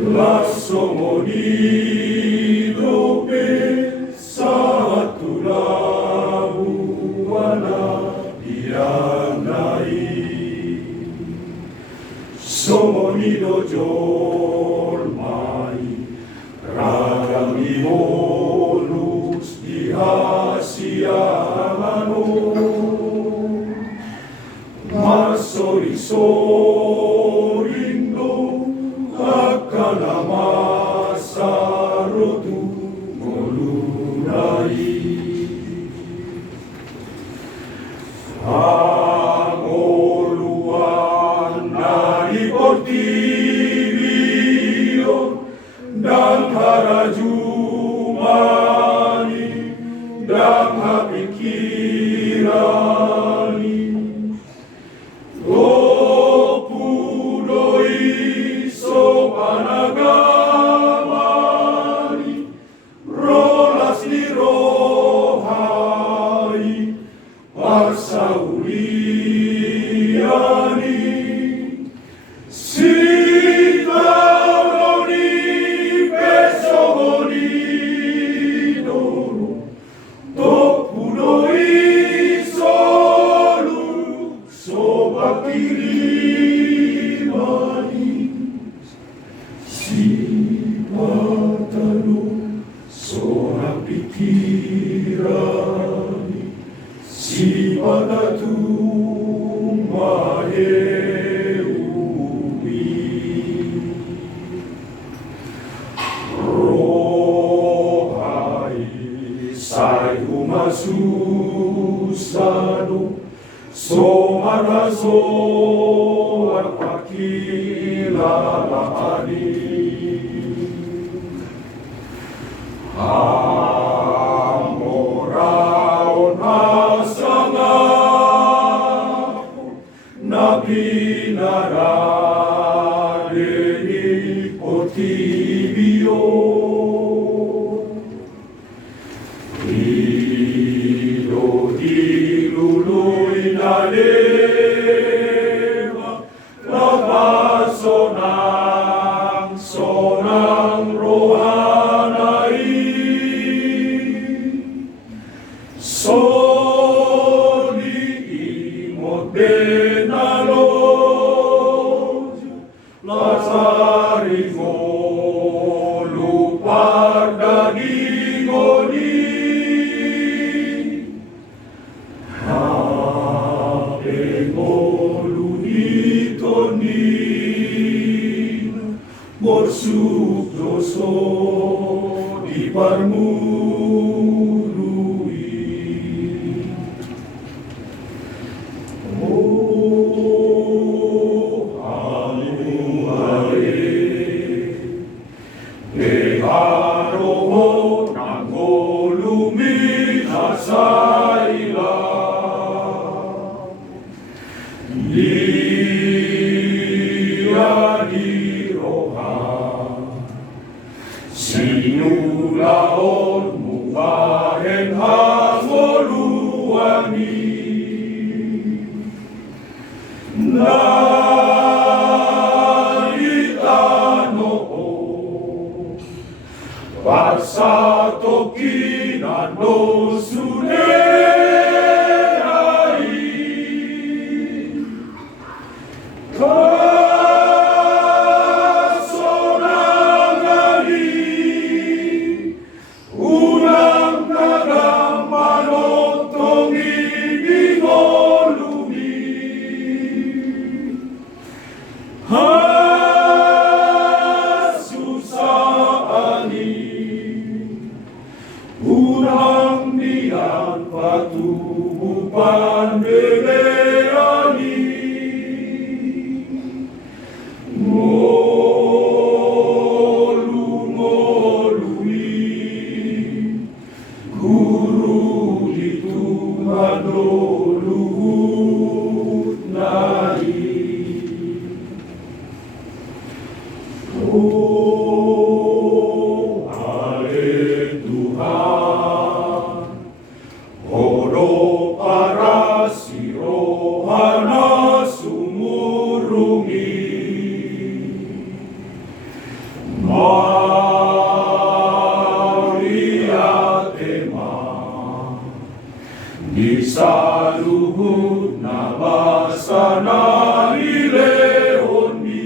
Lasso monidope satu labuana dianai somonido jolmai ragami bonus di asiano masori-sorindo akana masarotu molunai angoluan dari portivio dan harajumani dan hapikirani panagamani rolas ni rohai parsauliani sitaroni besogoni dono topudoi solu sobakirimani si matalo seorang pikirani si patatu maheumi rohai sai umasusano somaraso apakilalaani Amoraon asangako napinarareni portibio Ilo dilului naleva lapasonang sonang rohanai Soli imot benalojo Lazari volu pardagingoni Hapengolu nitonina Borsuk doso di parmului Beharoho nangolumina saila Lia di roha Sinulaon mubahen hangoluani Nalitano Parsato kinano sunerai Kasonangali Unang nagamanotong ibingolumi Hasusaani Unang niyan patubupan beleani Ngolu-ngolui Guru di Tuhan luhut nai Oh, ale Tuhan Odo para sirohana sumurungi sa luhod na basa na ni Leonie.